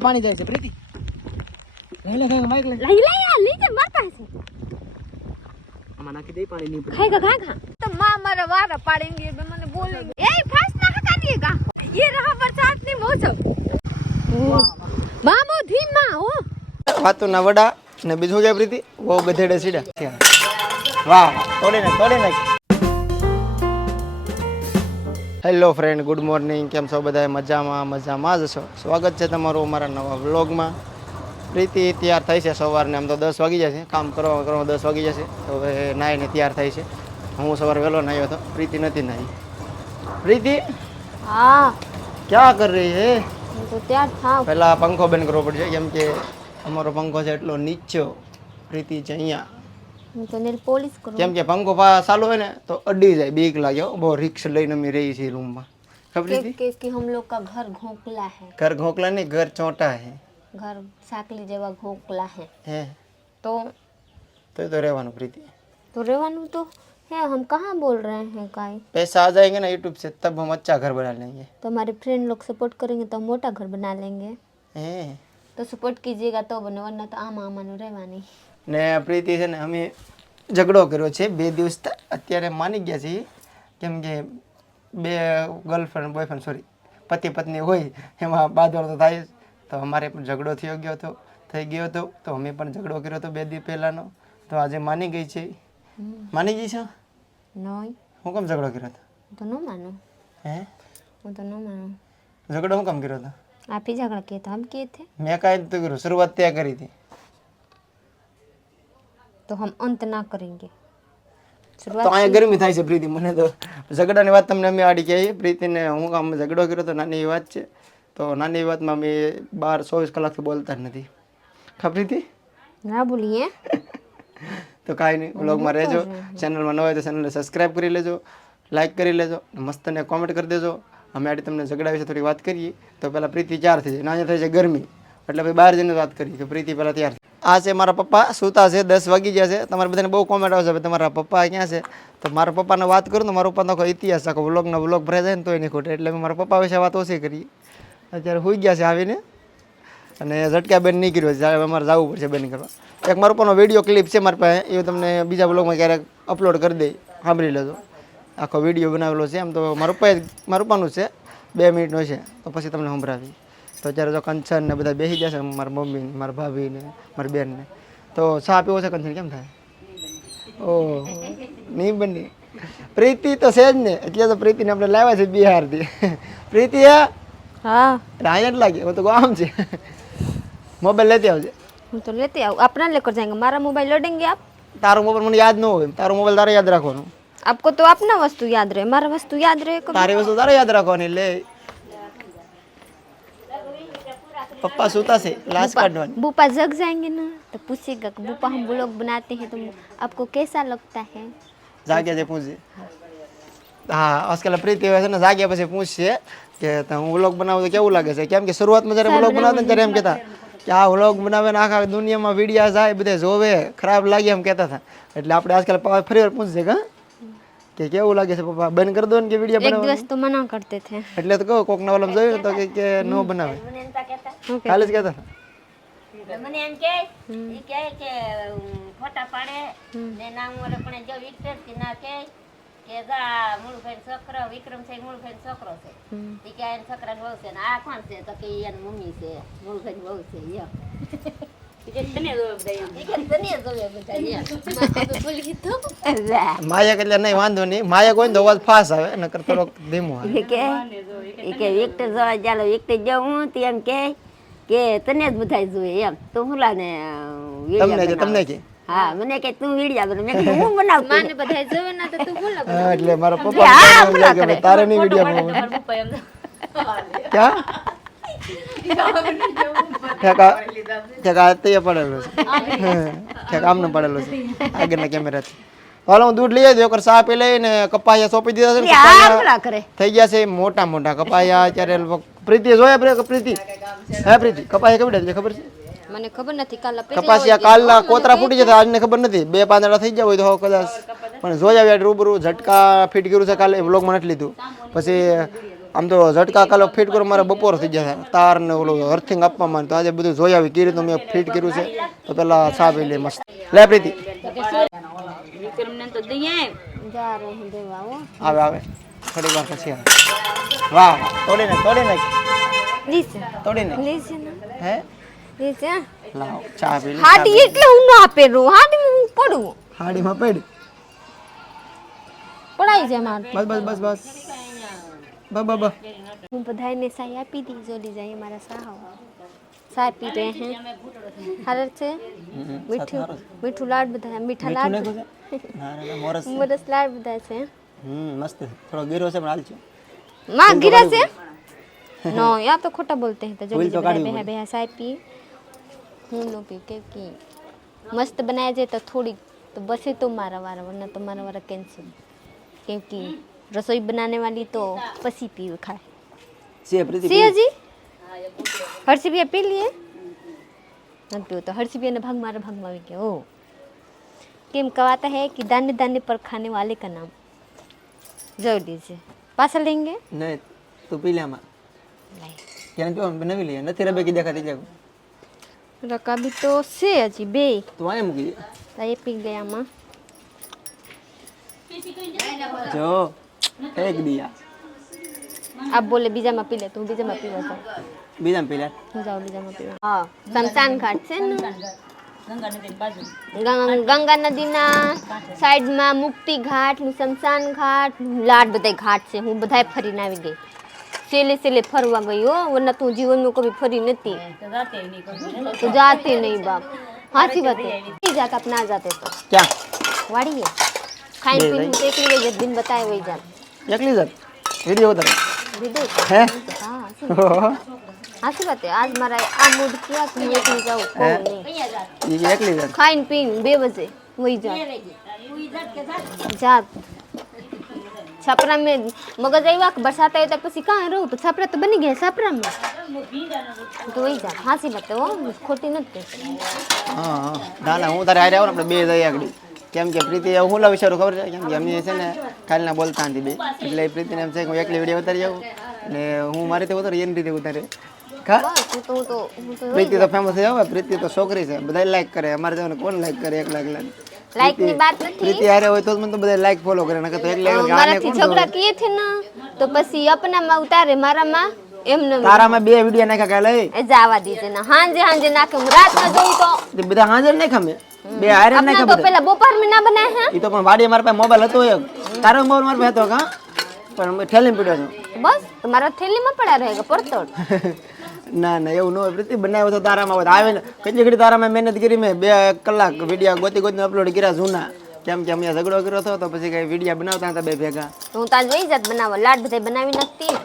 પાણી જાય છે પ્રીતિ લઈ લે ખાઈ માઈક લે લઈ લે યાર નીચે મરતા છે આમાં નાખી દે પાણી નહીં પડે खाएगा खा खा तो माँ हमारा वारा पाड़ेंगे मैं मैंने बोलेंगे ए फास्ट ना हटा दिएगा ये रहा बरसात नहीं मौसम मामू धीमा हो વાતુના વડા ને બીજું કે પ્રીતિ બહુ ગધેડે સીડા વાહ તોડી નાખ તોડી નાખ હેલો ફ્રેન્ડ ગુડ મોર્નિંગ કેમ છો બધા મજામાં મજામાં જ છો. સ્વાગત છે તમારું અમારા નવા વ્લોગમાં. પ્રીતિ તૈયાર થઈ છે સવારને. આમ તો દસ વાગી જશે કામ કરવા કરવા દસ વાગી જશે. તો હવે નાહીને તૈયાર થઈ છે. હું સવારે વહેલો નાહ્યો હતો. પ્રીતિ નથી નાહી. પ્રીતિ? હા. ક્યાં કર રહી હે પહેલાં પંખો બંધ કરવો પડશે. કેમ કે અમારો પંખો છે એટલો નીચો. પ્રીતિ છે અહીંયા. मैं तो नील पॉलिश करूँ કેમ કે પંખો પા ચાલુ હોય ને તો અડી જાય બીક લાગે હો. બહુ રિક્સ લઈને અમે રહી છીએ રૂમમાં ખબર कि, હતી कि, कि हम लोग का घर घोंकला है ઘર ઘોકલા નહીં ઘર ચોંટા હે घर साकली जगह घोंकला है હે तो તો એ તો રહેવાનું પ્રીતિ तो रेवानु तो है हम कहाँ बोल रहे हैं काई पैसा आ जाएंगे ना यूट्यूब से तब हम अच्छा घर बना लेंगे तो हमारे फ्रेंड लोग सपोर्ट करेंगे तो हम मोटा घर बना लेंगे હે तो सपोर्ट कीजिएगा तो बने वरना तो आम आमानु રહેવાની ને પ્રીતિ છે ને અમે ઝઘડો કર્યો છે. બે દિવસ અત્યારે માની ગયા છીએ. કેમ કે બે ગર્લફ્રેન્ડ બોયફ્રેન્ડ સોરી પતિ પત્ની હોય એમાં બાદોડ તો થાય જ. તો અમારે પણ ઝઘડો થયો ગયો હતો થઈ ગયો હતો. તો અમે પણ ઝઘડો કર્યો હતો બે દિવસ પહેલાંનો. તો આજે માની ગઈ છે. માની ગઈ છે? હું કેમ ઝઘડો કર્યો હતો? તો ન માનું. હે? હું તો ન માનું. ઝઘડો હું કેમ કર્યો હતો? આપી ઝઘડો કે તો હમ કે થે મેં કાંઈ તો કર્યું. શરૂઆત ત્યાં કરી હતી. તો હમ અંત ના કરેંગે. તો અહીંયા ગરમી થાય છે પ્રીતિ મને તો ઝઘડાની વાત તમને અમે આડી કહીએ. પ્રીતિને હું કામ ઝઘડો કર્યો તો નાની એવી વાત છે. તો નાની એવી વાતમાં અમે બાર ચોવીસ કલાકથી બોલતા જ નથી. ખા પ્રીતિ? ના બોલીએ. તો કાંઈ નહીં બ્લોગમાં રહેજો. ચેનલમાં ન હોય તો ચેનલને સબસ્ક્રાઈબ કરી લેજો લાઈક કરી લેજો મસ્તને કોમેન્ટ કરી દેજો. અમે આડી તમને ઝઘડા વિશે થોડી વાત કરીએ. તો પહેલાં પ્રીતિ ચાર થઈ જાય નાની થઈ છે ગરમી. એટલે ભાઈ બહાર જઈને વાત કરી કે પ્રીતિ પહેલાં તૈયાર આ છે મારા પપ્પા, સૂતા છે, દસ વાગી ગયા છે. તમારે બધાને બહુ કોમેન્ટ આવશે તમારા પપ્પા ક્યાં છે? તો મારા પપ્પાને વાત કરું તો મારા પપ્પાનો આખો ઇતિહાસ, આખો વ્લોગના વ્લોગ ભરાઈ જાય ને તો એની ખોટે. એટલે મેં મારા પપ્પા વિશે વાત ઓછી કરી અત્યારે હોઈ ગયા છે આવીને. અને ઝટકા બેન નહીં કર્યો જ્યારે અમારે જવું પડશે બેન કરવા એક મારો પણ વીડિયો ક્લિપ છે મારી પાસે. એ તમને બીજા બ્લોગમાં ક્યારેક અપલોડ કરી દઈ સાંભળી લેજો. આખો વીડિયો બનાવેલો છે. એમ તો મારા પપ્પાએ, મારા પપ્પાનું છે. બે મિનિટનો છે. તો પછી તમને સંભળાવી તો અત્યારે તો કંચન ને બધા બેસી જશે મારા મમ્મી મારા ભાભી ને મારી બેન ને તો ચા પીવો છે કંચન કેમ થાય? ઓ નહીં બની. પ્રીતિ તો છે જ ને એટલે તો પ્રીતિને આપણે લાવ્યા છે બિહારથી. પ્રીતિ હા? અહીંયા લાગે હું તો ગામ છે. મોબાઈલ લેતી આવજે. હું તો લેતી આવું આપના લેકર જાયેંગે મારા મોબાઈલ લડેંગે આપ? તારો મોબાઈલ મને યાદ ન હોય તારો મોબાઈલ તારે યાદ રાખવાનો. આપકો તો આપના વસ્તુ યાદ રહે મારા વસ્તુ યાદ રહે તારી વસ્તુ તારે યાદ રાખવાની લે. પપ્પા સુતા છે લાશ કાઢવાની बूपा जग जाएंगे ना तो पूछेगा कि बूपा हम ब्लॉग बनाते हैं तो आपको कैसा लगता है જાગ્યા છે પૂછજે હા આજકાલ પ્રીતિ હોય છે ને જાગ્યા પછી પૂછશે કે તો હું વ્લોગ બનાવું તો કેવું લાગે છે કેમ કે શરૂઆતમાં જ્યારે વ્લોગ બનાવતા ને ત્યારે એમ કહેતા કે આ વ્લોગ બનાવે ને આખા દુનિયામાં વિડીયા જાય બધે જોવે ખરાબ લાગે એમ કહેતા હતા એટલે આપણે આજકાલ પપ્પા ફરી વાર પૂછશે કે હા? કે કેવું લાગે છે પપ્પા? બંધ કરી દો ને કે વિડિયો બનાવો એક દિવસ તો મના કરતે થે. એટલે તો કહો કોક ના વાલમ જોયું તો કે કે નો બનાવે. ખાલી જ કહેતા મને એમ કે ઈ કે કે ફોટા પાડે. ને નામ ઓલે પણ જો વિક્ટર કે ના કે કે ગા મૂળભાઈ છોકરો વિક્રમ છે મૂળભાઈ છોકરો છે. ઈ કે એન છોકરાનો વહુ છે ને આ કોણ છે? તો કે એન મમ્મી છે. મૂળ મૂળભાઈ બહુ છે યો માયક એટલે નહીં વાંધો નહીં. માયક હોય ને તો અવાજ ફાસ આવે નકર થોડોક ધીમો આવે. કે ઈ કે વિક્ટર જવા ચાલો વિક્ટર જવું તો એમ કે કે તને જ બધાય જોઈએ એમ. તો હું લાને તમને કે તમને કે? હા મને કે તું વિડિયા બને મેં કીધું હું બનાવું માને બધાય જોવે ના તો તું બોલા એટલે મારા પપ્પા તારે નહીં વિડિયા બનાવવાનો. ક્યાં? ઠેકા ઠેકા પડેલો છે. ઠેકા આમને પડેલો છે. આગળના કેમેરાથી હાલો હું દૂધ લઈ આવ્યો લઈને કપાયા સોંપી દીધા છે થઈ ગયા છે મોટા મોટા કપાયા અત્યારે પ્રીતિ જોયા પ્રીતિ? હે પ્રીતિ કપાયા કેવી રીતે? ખબર છે? મને ખબર નથી કાલ કપાસિયા કાલના કોતરા ફૂટી જતા આજને ખબર નથી. બે પાંદડા થઈ ગયા હોય તો કદાચ. પણ જોયા રૂબરૂ ઝટકા ફીટ કર્યું છે કાલે વ્લોગમાં નથી લીધું. પછી આમ તો ઝટકા કાલો ફિટ કરો મારે બપોર થઈ જશે. તાર ને ઓલું અર્થિંગ આપવામાં તો આજે બધું જોઈ આવી કીધું રીતનું મેં ફિટ કર્યું છે. તો પેલા ચા પી લે મસ્ત. લે પ્રીતિ. તો આવે આવે. થોડી વાર પછી આવે. વાહ. તોડી નાખ તોડી નાખ. તોડી નાખ. ને. હે? લાવ ચા પી લે હાડી એટલે હું ના પહેરું હાડી હું પડું? હાડીમાં પડ. પડાઈ જાય મારું. બસ બસ બસ બસ. બા બા હું બધાને સાય આપી દી જોલી જાય મારા સાહો સાય પી રહે હે. હરર છે? મીઠું મીઠું લાડ બધા મીઠા લાડ. મોરસ મોરસ લાડ બધા છે હમ મસ્ત થોડો ગીરો છે પણ હાલ છે. માં ગીરા છે? નો યા તો ખોટા બોલતે હે તો જોલી બેહા બેહા સાય પી હું નો પી કે કે. મસ્ત બનાયા છે તો થોડી તો બસે તો મારા વારા વરના તો મારા વારા કેન્સલ. કેમ કે. रसोई बनाने वाली तो पसी पी खाए છે પ્રીતિ सिया जी हर्षी भैया पी लिए न पियो तो हर्षी भैया ने भाग मारा भाग मार के ओ केम कवाता है कि दाने दाने पर खाने वाले का नाम जोड़ दीजिए पासा लेंगे નહીં તું પી લે આમાં नहीं ક્યાં પીવા નવી લઈએ નથી રબે કી દેખાતી જાય रका भी तो से अजी बे તું અહીંયા મૂકી દે ये पी गया माँ જો फेंक दिया। अब बोले बीजा मपी ले तू बीजा मपी ले जाओ बीजा मपी ले। तू जाओ बीजा मपी ले हाँ। संसान घाट से गंगा नदी ना। साइड में मुक्ति घाट नु संसान घाट लाड बदे घाट से हूँ बधाए फरी ना भी सेले सेले फरवा गई हो वरना तू जीवन में कभी फरी नहीं थी तो जाते नहीं बाप। हाँ सी बात है। जाकर अपना जाते तो। क्या? वाड़ी है। खाई पीने के लिए जब दिन बताए वही जाते। એકલી જ વીડિયો ઉતાર હે? હાસી વાત આજ મારા આ મૂડ ક્યાં થી એકલી જાઉં કોણ નહીં. એકલી જ ખાઈન પીન બે બજે હોઈ જાત. જાત. છાપરા મેં મગજ આવ્યા કે બરસાત આવ્યો તો પછી કાં રહું? છાપરા તો બની ગયા છાપરામાં. તો હોઈ જા હાસી વાત હો ખોટી નથી હા ના ના હું તારે આ રહ્યો આપણે બે જઈ આગળ. કેમ કે પ્રીતિ એવું હું લાવી શરૂ ખબર છે? કેમ કે એમની છે ને કાલના બોલતા નથી બે. એટલે પ્રીતિને એમ છે કે હું એકલી વીડિયો ઉતારી જાઉં. ને હું મારી રીતે ઉતારી એની રીતે ઉતારે. પ્રીતિ તો ફેમસ થઈ આવે પ્રીતિ તો છોકરી છે. બધા લાઈક કરે. અમારે જવાનું કોણ લાઈક કરે એકલા એકલા? લાઈકની બાત નથી. પ્રીતિ હારે હોય તો મને તો બધા લાઈક ફોલો કરે. નકર તો એકલા એકલા આને કોણ ઝઘડા કીએ છે ને તો પછી અપનામાં ઉતારે મારામાં એમને તારામાં બે વિડિયો નાખ્યા કાલે. એ જવા દીજે ને હાંજે હાંજે નાખે. હું તો બધા હાજર નહીં ખમે? બે હારે ના ખબર પેલા બપોર મે ના બનાય હે? ઈ તો પણ વાડી મારા પાસે મોબાઈલ હતો એક. તારો મોબાઈલ મારા પાસે હતો કા પણ મે થેલી માં પડ્યો બસ તમારા થેલી માં પડ્યા રહે પરતોડ? ના ના એવું ન હોય. બનાવ્યો તો તારામાં આવે આવે ને કેટલી ઘડી તારામાં મહેનત કરી મેં? બે કલાક વીડિયો ગોતી ગોતીને અપલોડ કર્યા જૂના. કેમ કે અમે ઝઘડો કર્યો હતો તો પછી કઈ વીડિયો બનાવતા હતા બે ભેગા. હું તાજ વઈ જાત બનાવવા. લાડ બધે બનાવી નથી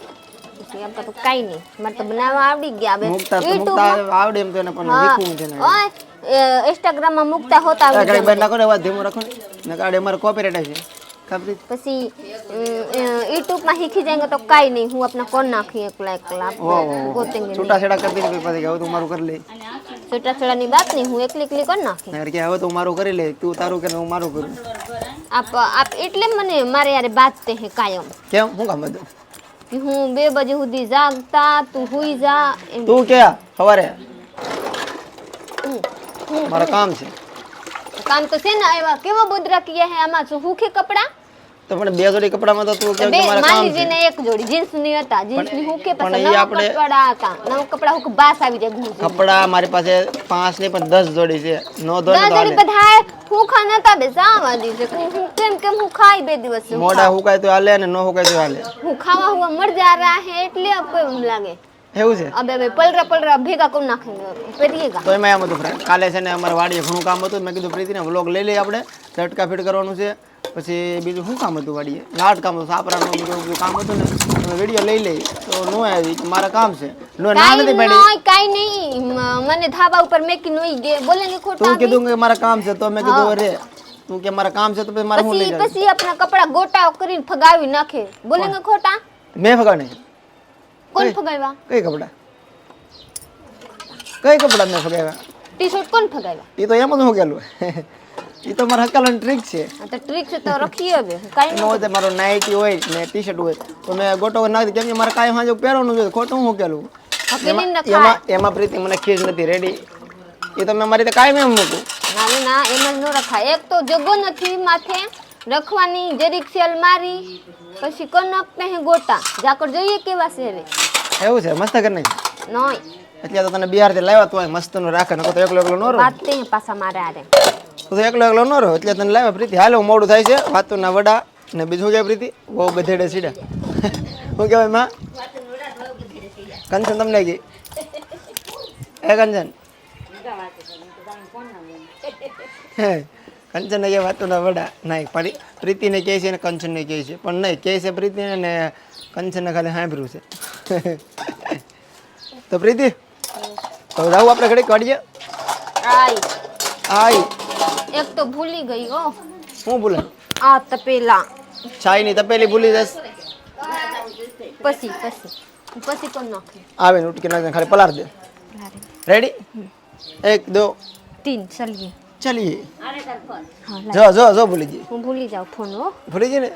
તો કાઈ નહીં. મારે તો બનાવવા આવડી ગયા બે. યુટ્યુબ આવડે એમ તો પણ શીખવું છે ઓય ઇન્સ્ટાગ્રામ માં મૂકતા હોતા આ video. ઘડીક બેઠ નાખો ને અવાજ ધીમો રાખો ને કાઢે અમારે કોપીરાઇટ આવશે ખબર પછી યુટ્યુબ માં શીખી જાયંગે તો કઈ નહીં હું अपना કોણ નાખી એકલા એકલા ઓહો ગોતેંગે છૂટા છેડા કરતી ને પછી કે હવે તું મારું કરી લે છોટા છોટા ની બાત નહીં હું એકલી એકલી કોણ નાખી નકર કે હવે તું મારું કરી લે તું તારું કરે હું મારું કરું આપ આપ એટલે મને મારે યારે બાતતે હે કાયમ કેમ શું કામ હતું કે હું બે બજે સુધી જાગતા તું હુઈ જા એમ તું કે સવારે હું. મારે કામ છે. કામ તો છે ને આવ્યા કેવા બોદરા કિયા હે આમાં? શું હુખે કપડા? તો પણ બે જોડી કપડામાં તો તું કે મારા કામ છે. ને એક જોડી જીન્સની હતા. જીન્સની હુકે પણ નવા કપડા હતા. નવા કપડા હુક બાસ આવી જાય ગુંજ કપડા મારી પાસે પાંચ ને પણ દસ જોડી છે. નો ધોને તો દાદરી હાલે બધા હુખા નતા બે જાવા દીધે હું કેમ કેમ હું ખાઈ બે દિવસ મોડા હુકાય તો હાલે ને નો હુકાય તો હાલે. હું ખાવા હુવા મર જા રહા હે એટલે એમ લાગે. એવું છે? અબે અબે પલરા પલરા ભેગા કોણ નાખેંગે પહેરીએગા તો એમાં એમ હતું ફ્રેન્ડ કાલે છે ને અમારે વાડીએ ઘણું કામ હતું મેં કીધું પ્રીતિને વ્લોગ લઈ લઈએ આપણે. ઝટકા ફીટ કરવાનું છે. પછી બીજું શું કામ હતું વાડીએ? લાટ કામ હતું સાપરાનું બીજું બધું કામ હતું ને. અમે વીડિયો લઈ લઈ તો નો આવી કે મારે કામ છે. નો ના નથી પડી. કાઈ નહીં. મને થાબા ઉપર મેકી નોઈ ગે બોલે ને ખોટા તું કીધું કે મારા કામ છે તો મેં કીધું અરે તું કે મારા કામ છે તો પછી મારે હું લઈ પછી પછી આપણા કપડા ગોટા કરીને ફગાવી નાખે. બોલે ને ખોટા. મેં ફગાડે કોણ ફગાવ્યા કઈ કપડા? કઈ કપડા મેં ફગાવ્યા ટી શર્ટ કોણ ફગાવ્યા એ તો એમ જ હું. એ તો મારા હકાલન ટ્રીક છે. તો ટ્રીક છે તો રખીએ હવે. કાંઈ નો હોય. મારો નાઇટી હોય ને ટી શર્ટ હોય. તો મેં ગોટો નાખી કેમ કે મારે કાંઈ હાજો પહેરવાનું જોઈએ ખોટું હું કેલું એમાં એમાં પ્રીતિ મને ખીજ નથી રેડી એ તો મેં મારી રીતે કાંઈ એમ મૂકું. ના ના એમ જ ન રખાય. એક તો જગો નથી માથે. રખવાની જરીક સેલ મારી. પછી કનક ને ગોટા. જાકર જોઈએ કેવા છે રે એવું છે? મસ્ત કરી નાખી નોય. એટલે તો તને બિહારથી લાવ્યા તો મસ્તનું રાખે નકો તો એકલો એકલો નો રહો. વાત તે પાછા મારે આરે તું તો એકલો એકલો નો રહો એટલે તને લાવ્યા પ્રીતિ. હાલો મોડું થાય છે. વાતુના વડા ને બીજું કે પ્રીતિ? બહુ ગધેડે સીડા. શું કહેવાયમાં? કંચન તમને કી એ કંચન? હે. કંચન કે વાતુના વડા નહીં પ્રીતિને કહે છે ને કંચનને કહે છે. પણ નહીં કહે છે પ્રીતિને ને કંચનને ખાલી સાંભળ્યું છે. તો પ્રીતિ તો જાવું આપણે ઘડીક કાઢીએ આઈ. આઈ. એક તો ભૂલી ગઈ હો. શું ભૂલે? આ તપેલા. ચાયની તપેલી ભૂલી જશ પછી પછી. પછી કોણ નાખે આવે ને ઉટકી નાખે ખાલી પલાર દે રેડી એક દો. તીન ચલીએ. ચલીએ. હા. જો જો જો ભૂલી ગઈ. હું ભૂલી જાઉં ફોન હો. ભૂલી ગઈ ને?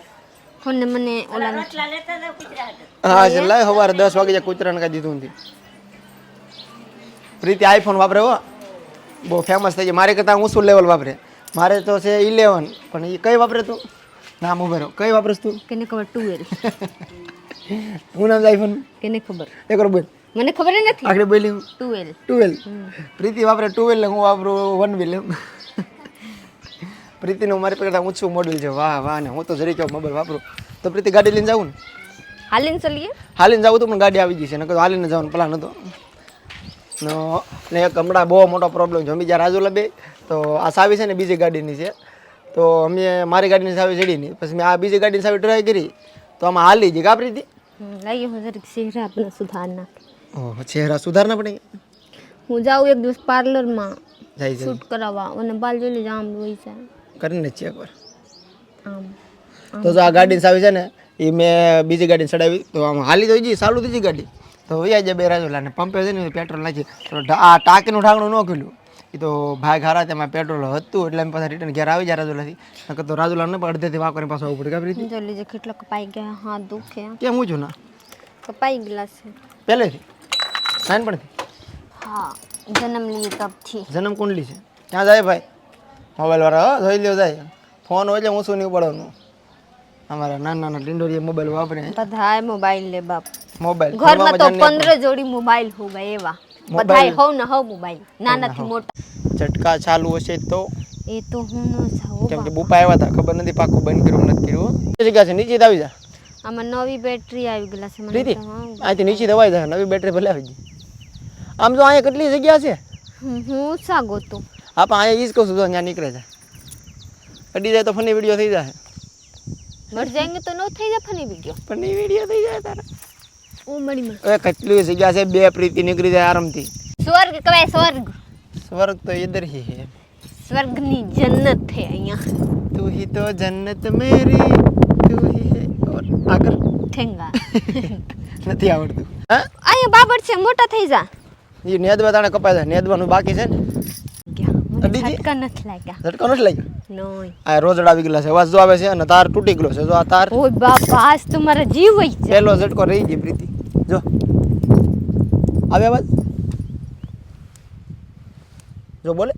ફોન ને મને ઓલા. હા છે લાય સવારે દસ વાગે જ્યાં કૂતરાને કાંઈ દીધું નથી. પ્રીતિ આઈફોન વાપરે હો. બહુ ફેમસ થઈ ગયો મારે કરતાં ઊંચું લેવલ વાપરે. મારે તો છે ઇલેવન પણ એ કઈ વાપરે તું? નામ ઉભે રહો. કઈ વાપરસ તું? કેને ખબર ટુવેલ હું નામ આઈફોન કેને ખબર? એક વાર બોલ. મને ખબર નથી. આગળ બોલી. ટુવેલ ટુવેલ પ્રીતિ વાપરે ટુવેલ ને હું વાપરું વન વ્હીલ એમ. પ્રીતિનું મારી પાસે ઊંચું મોડલ છે. વાહ વાહ ને હું તો જરી કેવો મોબાઈલ વાપરું. તો પ્રીતિ ગાડી લઈને જાઉં ને? હાલીને ચલીએ? હાલીને જાવું તો પણ ગાડી આવી ગઈ છે. નકર હાલીને જવાનું પ્લાન હતો. નો એક હમણાં બહુ મોટો પ્રોબ્લેમ છે. અમે જ્યાં રાજુલા બે તો આ સાવી છે ને બીજી ગાડીની છે. તો અમે મારી ગાડીની સાવી ચડી નહીં. પછી મેં આ બીજી ગાડીની સાવી ટ્રાય કરી. તો આમાં હાલી જ કાપરી હતી લાઈએ હું જરીક ચહેરા આપણે સુધાર નાખે. ઓહ ચહેરા સુધારના પડે હું જાઉં એક દિવસ પાર્લરમાં જાય શૂટ કરાવવા અને બાલ જોઈ લેજો આમ હોય છે. કરીને ચેક છે એકવાર. આમ તો જો આ ગાડી સાવી છે ને એ મેં બીજી ગાડી ચડાવી તો આમ હાલી તો જઈ સારું થઈ ગાડી. તો વૈયા જે બે રાજુલા ને પંપે છે ને પેટ્રોલ નાખી તો આ ટાંકીનું ઠાકણું ન ખુલ્યું. એ તો ભાઈ હારા તેમાં પેટ્રોલ હતું એટલે એમ પાછા રિટર્ન ઘેર આવી જાય રાજુલાથી. નકર તો રાજુલા ને પણ અડધેથી વાંકોને પાછો આવવું પડે જોઈ લેજો કેટલા કપાઈ ગયા હા દુખે. કેમ હું છું ના કપાઈ ગયેલા છે. પહેલેથી? નાનપણથી? હા જન્મ લીએ તબથી. જન્મ કુંડલી છે. ક્યાં જાય ભાઈ? મોબાઈલ વાળા જોઈ લ્યો જાય. ફોન હોય એટલે હું શું નહીં ઉપાડવાનું? અમારા નાના નાના ડિંડોરી મોબાઈલ વાપરે. બધાય મોબાઈલ લે બાપ. મોબાઈલ ઘરમાં તો પંદર જોડી મોબાઈલ હોगा એવા. બધાય હોવ ન હોવ મોબાઈલ. નાનાથી મોટા. ઝટકા ચાલુ હશે તો. એ તો હું ન જાઉં કેમ કે બુપા. આવ્યા હતા ખબર નથી પાકું બંધ કર્યું નથી કર્યું જગ્યા છે નીચે આવી જા. આમાં નવી બેટરી આવી ગયેલા છે મને અહીંથી નીચે દવાઈ જાય નવી બેટરી ભલે આવી ગઈ. આમ તો અહીંયા કેટલી જગ્યા છે હું સા ગોતું હા પણ અહીંયા ઈ જ કહું છું ત્યાં નીકળે છે અડી જાય તો ફની વિડીયો થઈ જાય મર જાયંગે તો નો થઈ જાય ફની વિડીયો ફની વિડીયો થઈ જાય તારા ઓ મળી મળી એ કેટલી જગ્યા છે બે પ્રીતિ નીકળી જાય આરામથી સ્વર્ગ કહેવાય સ્વર્ગ સ્વર્ગ તો ઇધર હી હે સ્વર્ગની જન્નત હે અહીંયા तू ही तो जन्नत मेरी तू ही है और આગળ ઠેંગા નથી આવડતું અહીંયા બાબર છે મોટા થઈ જા એ નેદવા તાણે કપાય જાય નેદવાનું બાકી છે ને ગયા મને અડી ગઈ? ઝટકા નથી લાગ્યા ઝટકો નથી લાગ્યો નોય આ રોજડા આવી ગયેલા છે અવાજ જો આવે છે અને તાર તૂટી ગયેલો છે જો આ તાર ઓય બાપા આજ તો મારા જીવ વહી જાય પહેલો ઝટકો રહી ગઈ પ્રીતિ જો આવે અવાજ જો બોલે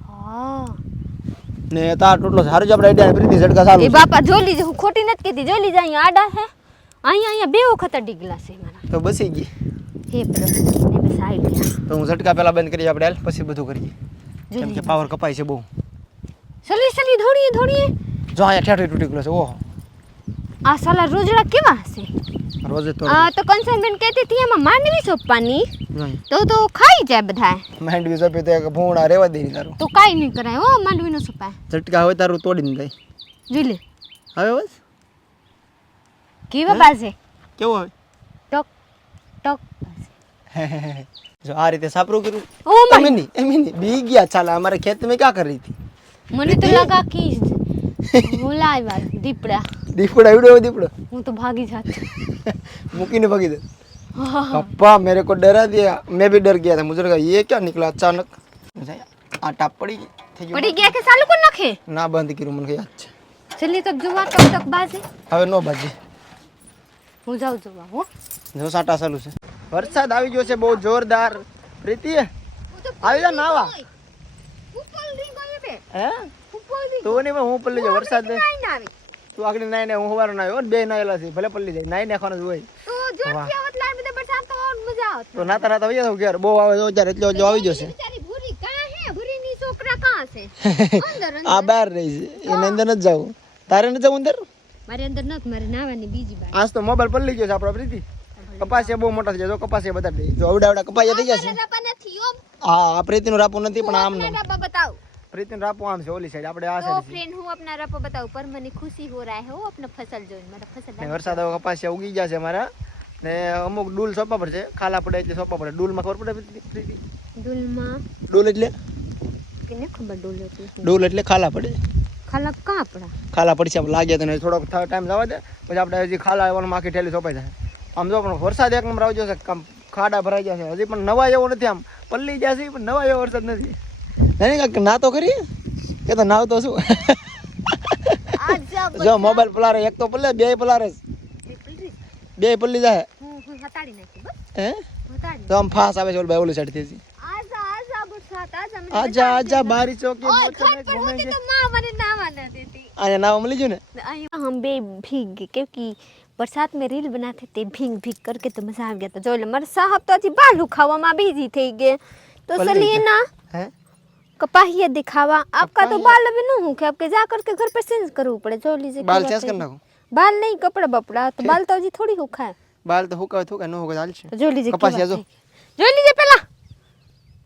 હા ને તાર તૂટલો છે હારું જ આપણે આઈડિયા પ્રીતિ ઝટકા એ ચાલુ છે. બાપા જોઈ લીજે હું ખોટી નથી કહેતી જોઈ લીજે અહીંયા આડા હે અહીંયા અહીંયા બે વખત અડી ગયેલા છે મારા તો બસી ગઈ હે પ્રભુ ને બસ આવી ગયા તો હું ઝટકા પહેલા બંધ કરી આપણે પછી બધું કરીએ. કેમ કે પાવર કપાય છે બહુ. સલી સલી ધોડીએ ધોડીએ જો આ ઠેઠી તૂટી ગયો છે ઓહો. આ સાલા રોજડા કેવા હશે? રોજે તો આ તો કંસનબેન કહેતી હતી એમાં માંડવી સોપવાની. તો તો ખાઈ જાય બધા માંડવી સોપી તો એક રેવા દે તારું. તો કાઈ નહીં કરાય હો માંડવી નો સોંપાય. ઝટકા હોય તારું તોડીને જાય જોઈ લે. હવે બસ? કેવા બાજે? કેવો હવે? ટક ટક બાજે. જો આ રીતે સાપરું કર્યું ઓ એમ નહીં એમ નહીં બી ગયા ચાલ અમારે ખેત મેં ક્યાં કરી હતી મને તો લગા કે હું લાવ્યા દીપડા દીપડો એવડો દીપડો હું તો ભાગી જાતી મૂકીને ભાગી દે पप्पा मेरे को डरा दिया मैं भी डर गया था मुझे लगा ये क्या निकला अचानक आ टाप पड़ी गई થઈ ગયું પડી ગયા કે ચાલુ કોણ નાખે ના બંધ કર્યું મને યાદ છે જલ્દી તક જોવા તક તક બાજે હવે નો બાજી હું જાઉં જોવા હો જો સાટા ચાલુ છે વરસાદ આવી ગયો છે બહુ જોરદાર. પ્રીતિ આવી જા નાવા હે? તું નહીં હું પલ્લી જાઉં. વરસાદ તું આગળ નાઈ ને હું હવારો નાયો બે નાયેલા છે ભલે પલ્લી જાય. નાઈ નાખવાનું જ હોય. તો નાતા નાતા વહી જાવ ઘેર. બહુ આવે જો જ્યારે એટલો જો આવી જશે. આ બહાર રહી છે. એને અંદર નથી જવું તારે નથી જવું અંદર? મારી અંદર નથી મારે નાવાની બીજી. આજ તો મોબાઈલ પલ્લી ગયો છે આપણો પ્રીતિ. કપાસ બહુ મોટા થઈ જાય. જો કપાસ બધા જો આવડા આવડા કપાસ થઈ જશે. હા. આ પ્રીતિનું રાપો નથી પણ આમ બતાવ. પ્રીતિન રાપો આમ છે ઓલી સાઈડ આપણે આ સાઈડ ફ્રેન્ડ હું આપના રાપો બતાવું. પર મને ખુશી હો રહા હે હો આપને ફસલ જોઈને. મારા ફસલ વરસાદ હવે કપાસ ઉગી જશે મારા. ને અમુક ડૂલ સોપા પડશે. ખાલા પડે એટલે સોપા પડે. ડૂલમાં ખબર પડે પ્રીતિ ડૂલમાં? ડૂલ એટલે? કેને ખબર ડૂલ એટલે? ડૂલ એટલે ખાલા પડે. ખાલા કા આપડા ખાલા પડશે લાગે તને થોડોક ટાઈમ જવા દે. પછી આપણે હજી ખાલા આવવાનું માખી ઠેલી સોપાઈ જાય. આમ જો પણ વરસાદ એક નંબર આવી જશે કામ ખાડા ભરાઈ ગયા છે હજી પણ નવા એવો નથી આમ પલ્લી ગયા છે પણ નવા એવો વરસાદ નથી નહીં કાંઈક ના તો કરી કે તો નાવ તો શું आज જો મોબાઈલ પલારે એક તો પલ્લે બે પલારે બે પલ્લી જાય हूँ हूँ हताड़ी नहीं बस હે हताड़ी તો આમ ફાસ આવે છે ઓલી બાઈ ઓલી સાઈડ થી आजा आजा बरसात आजा मैंने આજા આજા બારી ચોકી और મોચે घर में पर होती घूमेंगे तो माँ मैंने नावा न देती આયા નાવ મળી ગયું ને हम बे भीग गए क्योंकि बरसात में रील बनाते थे भीग भीग करके तो मजा आ गया था जो मर साहब तो आज बालू खावा मां बिजी થઈ ગયે તો ચલીએ ના હે? કપાહીએ દિખાવા. આપકા તો બાલ અભી નું હું કે આપકે જા કરકે ઘર પર ચેન્જ કરવું પડે. જો લીજે બાલ ચેન્જ કર નાખો? બાલ નહીં કપડા બપડા. તો બાલ તો હજી થોડી હુખા બાલ તો હુકા થુકા ન હોગા ચાલશે તો લીજે કપાસિયા જો. જો લીજે પેલા.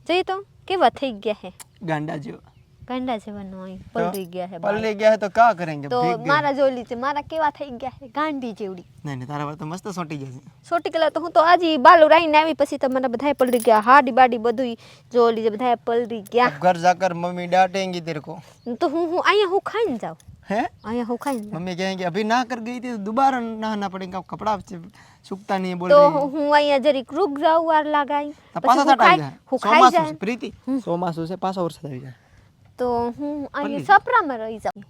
જઈ તો કેવા થઈ ગયા હે? ગાંડા જેવા. ગંડા જેવાનો અહીં પલળી ગયા છે પલળી ગયા છે તો કા કરેંગે તો મારા જોલી છે મારા કેવા થઈ ગયા છે ગાંડી જેવડી નહીં નહીં તારા તો મસ્ત સોટી ગયા છે સોટી ગયેલા તો હું તો આજે બાલુ રાઈને આવી પછી તો મને બધાય પલળી ગયા હાડી બાડી બધું જોલી છે બધાય પલળી ગયા ઘર જાકર મમ્મી डांटेंगी तेरे को તો હું હું અહીંયા હું ખાઈને જાઉં है आया हो खाई मम्मी कहेंगे अभी ना कर गई थी तो दोबारा नहाना पड़ेगा कपड़ा सूखता नहीं बोल तो हूँ आया जरी रुक जाऊँ और लगाई तो पासा सटाई है हो खाई जाए प्रीति सो मासू से पासा और सटाई जाए તો હું અહીંયા સપરામાં રહી જાઉં.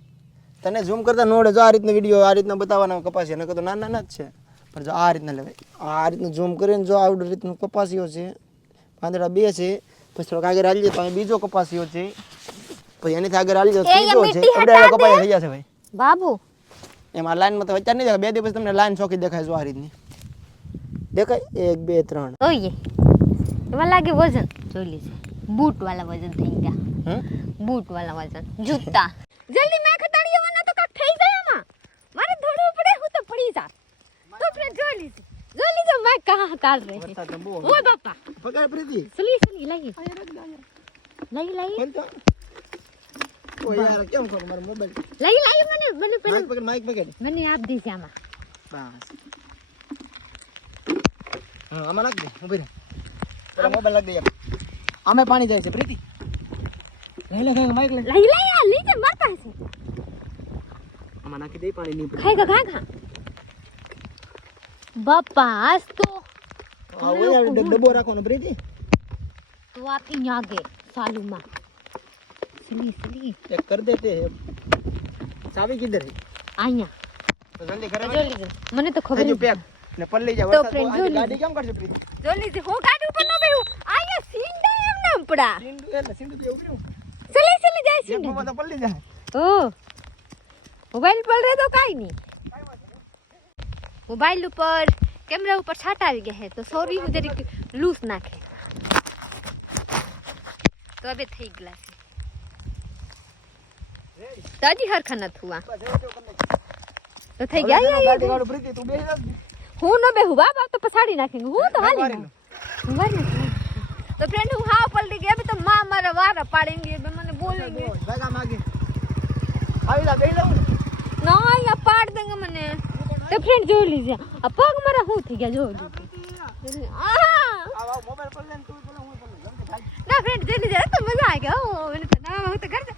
તને ઝૂમ કરતા નોડે જો આ રીતનો વીડિયો આ રીતના બતાવવાના કપાસી નકર તો નાના નાના જ છે. પણ જો આ રીતના લેવાય. આ રીતનું ઝૂમ કરીને જો આવડે રીતનું કપાસીઓ છે પાંદડા બે છે પછી થોડોક આગળ આવી જાય તો અહીં બીજો કપાસીઓ છે પછી એની આગળ આવી જાય ત્રીજો છે. એવડા એવડા થઈ જશે ભાઈ. બાબુ. એમાં લાઈનમાં તો વચ્ચે નહીં દેખાય બે દિવસ તમને લાઈન ચોકી દેખાય જો આ રીતની. દેખાય? એક બે ત્રણ. ઓય એમાં લાગે વજન. જોઈ લીધું બૂટ વાળા વજન થઈ ગયા. બૂટ વાળા વજન જૂતા જલ્દી મેં ખતાડીએ વના તો કાક થઈ જાય આમાં મારે દોડવું પડે હું તો પડી જા તો ફ્રેન્ડ જોઈ લીજે જોઈ લીજે મેં કહાં હતાડ રહે વરસાદ તો બહુ ઓય બાપા પકડ પ્રીતિ સલી સલી લાગી લાગી લાગી બોલ તો ઓ યાર કેમ ખબર મારો મોબાઈલ લાગી લાગી મને મને પેલું માઇક પકડ માઇક પકડ મને આપ દીશે આમાં બસ હા આમાં નાખ દે ઊભી રહે પેલા મોબાઈલ નાખ દે યાર આમે પાણી જાય છે પ્રીતિ લઈ લે ખાઈ માઇક લે. લાગી લાગી આ લીજે મારતા છે. આમાં નાખી દે પાણી નહીં પડે ખાઈ ખા ખા બાપા આજ તો હા ઓય યાર ડબ્બો રાખવાનો પ્રીતિ. તો આપ અહીંયા આગે સાલુમાં. સલી સલી. એક કર દેતે ચાવી કિધર है અહીંયા. જલ્દી ઘરે જો મને તો ખબર નથી. પેક. ને પલ્લી જાય વરસાદ friend બહુ- જો આજે લીધું. ગાડી કેમ કરશે પ્રીતિ? જો હું ગાડી ઉપર ન બેહું. આયા સિંડા એમ ના પડા. સિંધુ એટલે સિંધુ બે ઊભી સલી સલી જાય એક સીંડા બાબા તો પલ્લી જાય. ઓ. મોબાઈલ પર રહે તો કાઈ નહીં. મોબાઈલ ઉપર કેમેરા ઉપર છાંટા આવી ગયા હે તો સોરી હું જરીક લૂસ નાખે. તો હવે થઈ ગયા છે તો હજી હરખા નથી હુઆ તો થઈ ગયા યા, યા, ગાડી વાળું પ્રીતિ તું બેસી જા હું ન બેહું બાપ આપ તો પછાડી નાખેંગે હું તો હાલી વારી ના. હું વારી નાખું. તો ફ્રેન્ડ હું હાવ પલટી ગઈ. અભી તો માં મારા વારા પાડેંગે બે મને બોલેंगे ભેગા માગે આવી જા બેસી જાવ ને ના અહીંયા પાડ દેંગે મને તો ફ્રેન્ડ જોઈ લીજે આ પગ મારા શું થઈ ગયા જોઈ લીજે આહ! આવ આવ મોબાઈલ પર લઈને તું પેલા હું તમને જલ્દી ભાગ ના ફ્રેન્ડ જોઈ લીજે તો મજા આવી ગયો મને તો ના હું તો ઘર જા.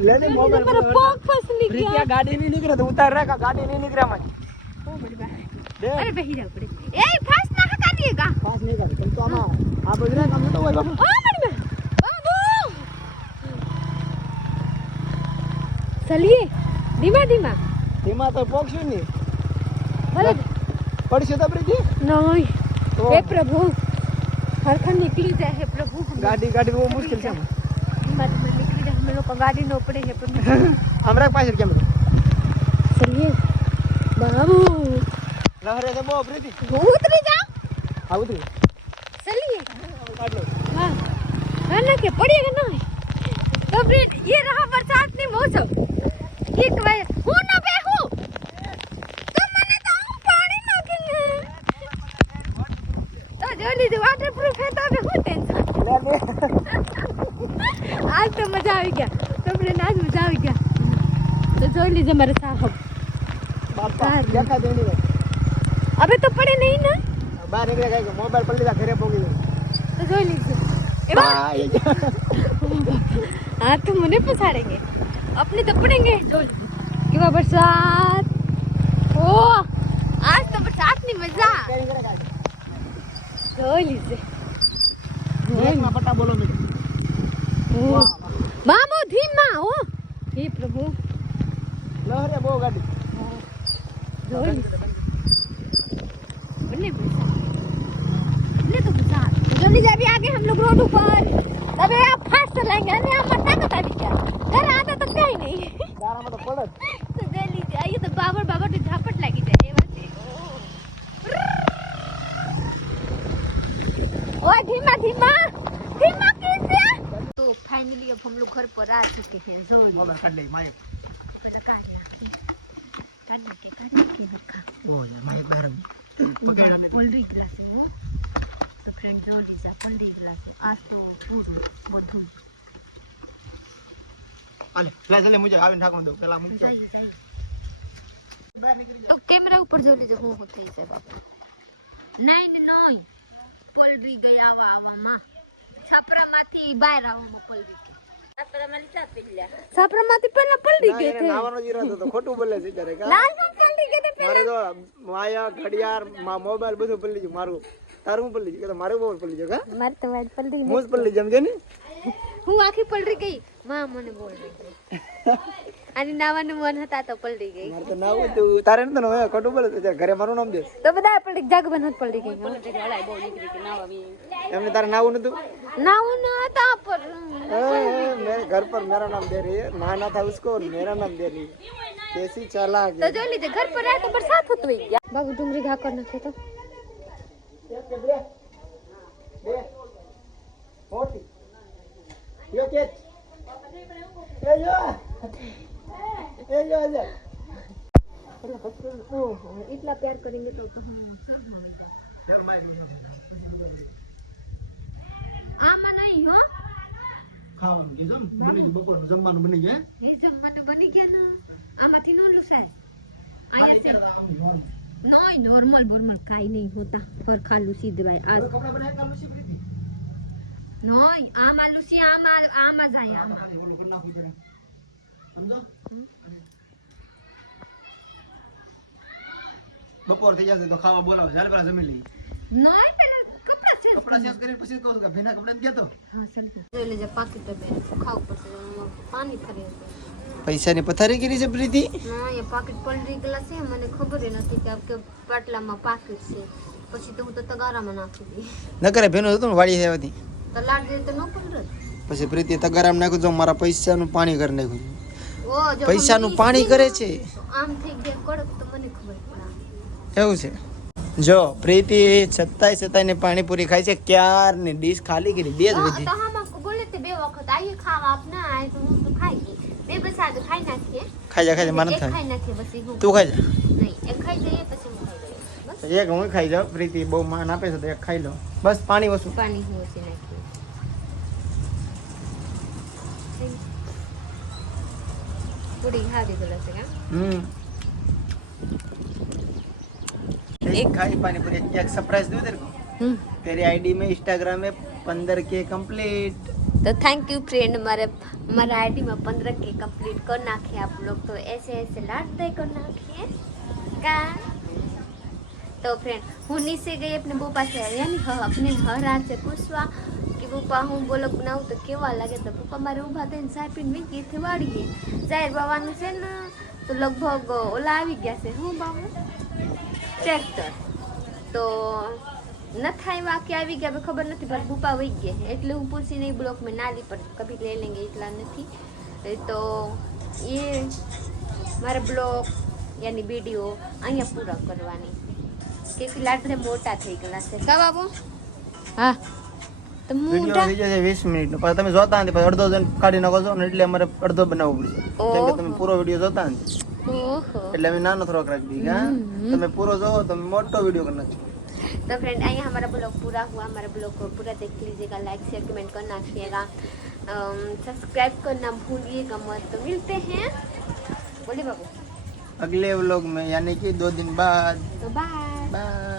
લે દે મોબાઈલ મારા પગ ફસલી ગયા પ્રીતિયા ગાડી નહીં નીકળે તો ઉતાર રે કા ગાડી નહીં નીકળે માં દે અરે બેહી જાવ પડે એ ફાસ્ટ ના હકા દીએગા પાસ નહીં કરે કેમ તો આમાં આ બધું કામ નતો હોય બાપુ ઓ મડી મે બાબુ ચલીએ? ધીમા ધીમા. ધીમા તો પોક્ષું નહીં ભલે પડશે તબરીજી નહીં. હે પ્રભુ ખરખર નીકળી જાય હે પ્રભુ. ગાડી ગાડી બહુ મુશ્કેલ છે. ધીમા ધીમા નીકળી જાય. અમે લોકો ગાડી નો પડે હે પ્રભુ. હમણાં પાછળ કેમ ચલીએ. બાબુ. લહરે તો બહુ પ્રીતિ. હું ઉતરી જા હા ઉતરી. ચલીએ. હા ના કે પડીએ કે નહીં તો ફ્રેન્ડ યે રહા વરસાદની મોસમ ઠીક હું ન બેહું તો મને તો હું પાણી નાખીને તો જો લીધું વોટરપ્રૂફ હે તો હવે હું ટેન્શન આજ તો મજા આવી ગયા. તમને આજ મજા આવી ગયા. તો જોઈ લીધે મારે સાહબ હવે તો પડે નહીં ને. બહાર નીકળે કે મોબાઈલ પડી લીધા ઘરે પોગી તો જોઈ લીધું. હા તો મને પછાડેંગે अपने तो पड़ेंगे कि बरसात ओ आज तो बरसात नहीं मजा ढोली से मामो धीमा हो हे प्रभु लहरे बो गाड़ी ढोली बने बरसात तो बरसात जल्दी जाबी आगे हम लोग रोड ऊपर अबे आप फास्ट चलाएंगे हमें आप पता बता दीजिए घर आ तो कहीं नहीं દારામાં તો પડે જ. तो दे लीजिए आइए तो बाबर बाबर तो झापट लगी जाए ये बात है। ओ धीमा धीमा धीमा कैसे तो फाइनली अब हम लोग घर पर आ चुके हैं जोर મોબાઈલ કાઢ દે માઇક ઓ યાર માઇક બહાર પકડ લે પલરી ગ્લાસ હું તો ફ્રેન્ડ જો લીધા પલરી ગ્લાસ આજ તો પૂરું બધું આલે લે જલ્દી મુજે આવીને ઠાકમાં દો પેલા મૂકી દો. તો કેમેરા ઉપર જોઈ લીધો હું હું થઈ છે બાપ. નાઈન ને પલવી ગયા આવા આવામાં. છાપરામાંથી બહાર આવવામાં પલવી છાપરામાંથી પહેલા પલરી ગઈ હતી. નાવાનો ઈરાદો હતો ખોટું બોલે છે ત્યારે લાલ પણ ગઈ હતી મારે તો માયા ઘડિયાળ મા મોબાઈલ બધું પલ્લી ગયું મારું તારું હું પલ્લી ગયું કે મારું મોબાઈલ પલ્લી ગયું કા? મારે તો વાઈટ પલરી હું જ પલ્લી જેમ કે ને હું આખી પલરી ગઈ. માં મને બોલ રહી અને નાવાનું મન હતા તો પલરી ગઈ. મારે તો નાવું તો. તારે ન તો ખોટું બોલે તો ઘરે મારું નામ દે. તો બધા પલડી જાગ બન હત પલરી ગઈ. પલરી હલાય બહુ નીકળી કે નાવા એમને તારે નાવું નતું? નાવું ન હતા પર મેં ઘર પર મેરા નામ દે રહી. ના ના થા ઉસકો મેરા નામ દે રહી. कैसी चला गया तो जो लीजिए घर पर आए तो बरसात होत हुई क्या बाबू डुंगरी घा कर 40 Yo kit. Yo yo. Yo yo yo. इतना प्यार करेंगे આમાંથી નો લુસાય આયા નોય નોર્મલ નોર્મલ કાઈ નહીં હોતા પર ખાલુસી દવાય આ કપડા બનાવી હતી. નહીં આમાં ama, આમાં આમાં Ama, ઓલું કરી નાખવું પડે. સમજો? બપોર થઈ જશે તો ખાવા બોલાવે ચાલ પેલા જમી લઈએ નહીં પેલા કપડા છે કપડા ચેન્જ કરીને પછી કહું છું કે ભીના કપડા ગયો જોઈ લેજે પાકીટ બેન ખાવું પડશે પાણી ફરી પૈસાની પથારી કરી છે પ્રીતિ ના એ પાકીટ પલટી ગયેલા છે મને ખબર નથી કે કે પાટલામાં પાકીટ છે પછી તો હું તો તગારામાં નાખી દી નકરે ભેનો હતું ને વાડી સેવાથી તો લાડ દે તો ન પછી પ્રીતિ તગારામ નાખ્યું જો મારા પૈસાનું પાણી કરી નાખ્યું. ઓ જો પૈસાનું પાણી કરે છે? આમ થઈ ગયા કડક તો મને ખબર એવું છે. જો પ્રીતિ છતાંય છતાંય પાણીપુરી ખાય છે ક્યાર ને ડીશ ખાલી કરી બે જ બધી તો હમ બોલે તે બે વખત આઈએ ખાવા આપના આય તો હું તો ખાઈ ગઈ બે બસ આ તો ખાઈ નાખીએ. ખાઈ જા ખાઈ જા મને ખાઈ નાખીએ તું ખાઈ જા. નહીં એક ખાઈ જઈએ પછી હું ખાઈ જઈએ બસ. એક હું ખાઈ જાઉં પ્રીતિ બહુ માન આપે છે તો એક ખાઈ લો. બસ પાણી ઓછું. પાણી ઓછી પૂરી ખાધી ગયેલા છે કાં? हम्म एक खाई पानी पूरी एक सरप्राइज दूं तेरे को तेरी आईडी में इंस्टाग्राम में पंद्रह के कंप्लीट तो थैंक यू फ्रेंड हमारे हमारे आईडी में पंद्रह के कंप्लीट कर नाखे आप लोग तो ऐसे ऐसे लाटते कर नाखिए का तो फ्रेंड હું નીચે ગઈ अपने બહુ પાસે यानी ह- अपने हर रात से पूछवा कि પપ્પા હું બોલો બનાવું તો કેવા લાગે તો પપ્પા મારે ઊભા થઈને ચા પીને વીંકીથી વાળીએ. જાહેર બાવાનું છે ને, તો લગભગ ઓલા આવી ગયા છે. હું બાબુ ટ્રેક્ટર. તો નથી આવ્યા કે આવી ગયા ખબર નથી, પણ બુપા વહી ગયા એટલે હું પૂછીને એ બ્લોક મેં ના લી, પણ કભી લઈ લેંગે એટલા નથી. તો એ મારા બ્લોક યાની વીડિયો અહીંયા પૂરા કરવાની. કે લાડને મોટા થઈ ગયેલા છે. કા હા. વિડીયો મોટા થઈ જશે વીસ મિનિટનો પછી તમે જોતા નથી પછી અડધો જણ કાઢી નાખો છો ને એટલે અમારે અડધો બનાવવો પડશે કેમ કે તમે પૂરો વિડીયો જોતા નથી ઓહો એટલે અમે નાનો થોડોક રાખી દઈએ હા તમે પૂરો જોવો તમે મોટો વિડીયો કરી નાખો तो फ्रेंड અહીંયા हमारा ब्लॉग पूरा हुआ हमारा ब्लॉग को पूरा देख लीजिएगा लाइक शेयर कमेंट करना रखिएगा सब्सक्राइब करना भूलिएगा मत तो मिलते हैं बोलिए बाबू अगले व्लॉग में यानी कि दो दिन बाद तो बाय बाय